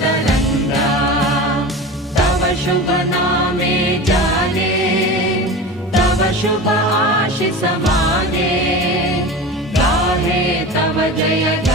तरंगा तव शुभ नामे जाने तव शुभ आशीष माने गाहे तव जय